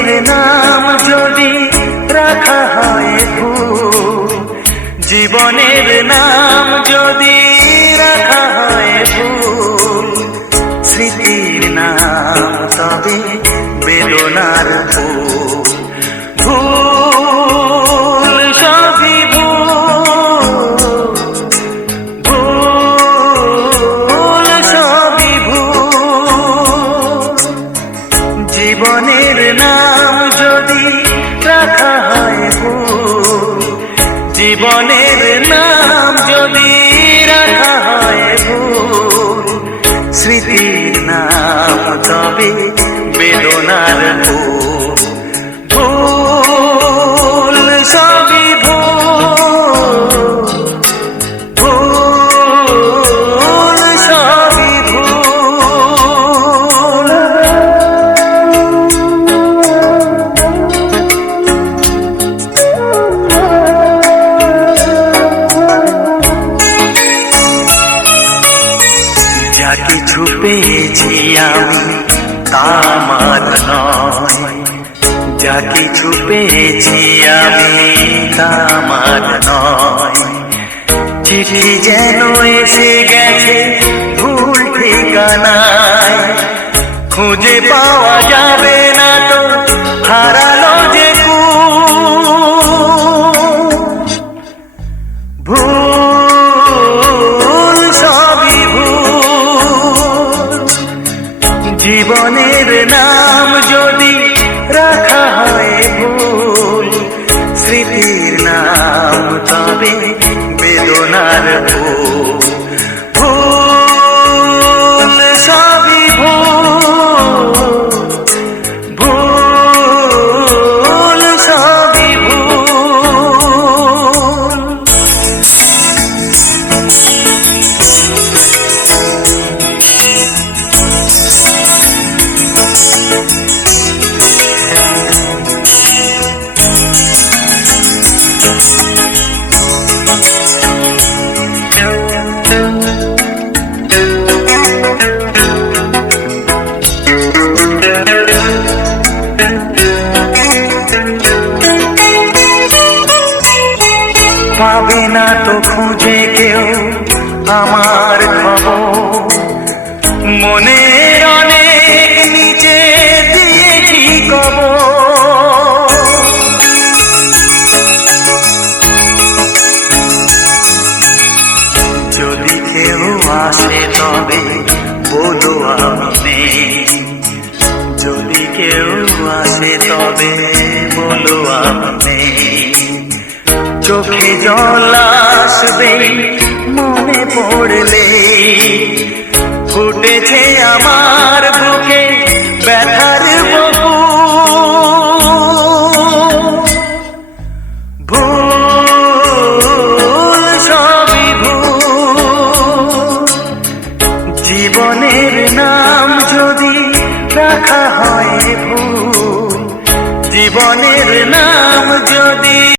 জীবনের নাম যদি রাখা হয় ভুল, জীবনের নাম যদি রাখা হয় ভুল, স্মৃতির নাম তবে বেদনার ফুল। ভুল সবই ভুল, ভুল সবই ভুল, জীবনের নাম যদি রাখা হয় ভুল, জীবনের নাম যদি রাখা হয় ভুল, স্মৃতির নাম তবে বেদনার ফুল। ভুল সবই ভুল, ভুল সবই ভুল। যা কিছু পেয়েছি আমি তা আমার নয়, যা কিছু পেয়েছি আমি তা আমার নয়। চিঠি যেন এসে গেছে ভুল ঠিকানায়, খুঁজে পাওয়া যাবে না তো হারালো যে ভুল সবই ভুল, জীবনের নাম যদি রাখা হয় ভুল, স্মৃতির নাম তবে বেদনার ফুল। ভুল সবই ভুল, ভুল সবই ভুল। পাবে না তো খুঁজে কেউ আমার খবর, মনের অনেক নিচে দিয়েছি কবর। যদি কেউ আসে তবে বলো আমি নেই, যদি কেউ আসে তবে বলো আমি নেই। চোখে জল আসবে মনে পড়লে, ফুটেছে আমার